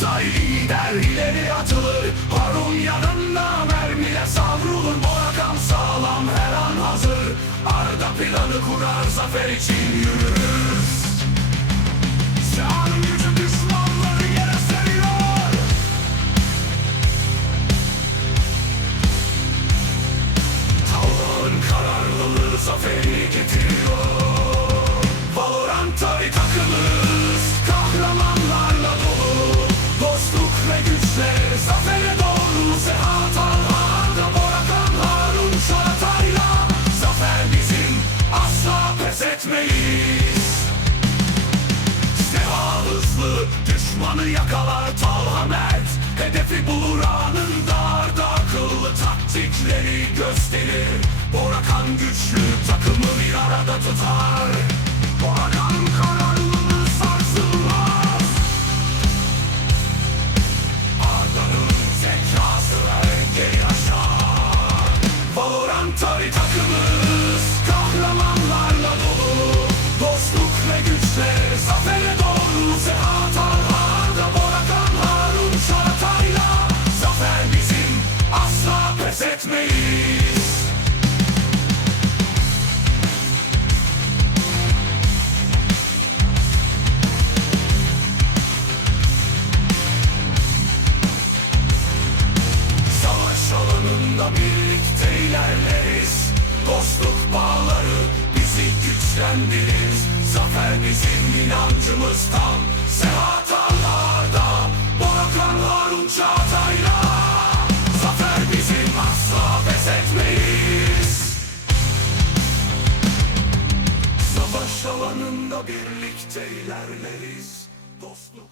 Çağatay lider ileri atılır. Harun yanında mermiyle savrulur. Borakan sağlam her an hazır. Arda planı kurar zafer için yürürüz yakalar Talha Mert. Hedefi bulur anında Arda akıllı taktikleri gösterir. Borakan güçlü takımı bir arada tutar. Borakan kararlılığı sarsılmaz. Arda'nın zekası engel aşar. Valorant'ta bir Savaş alanında birlikte ilerleriz. Dostluk bağları bizi güçlendirir. Zafer bizim inancımız tam Sehat Allah'da Alanında birlikte ilerleriz. Dostluk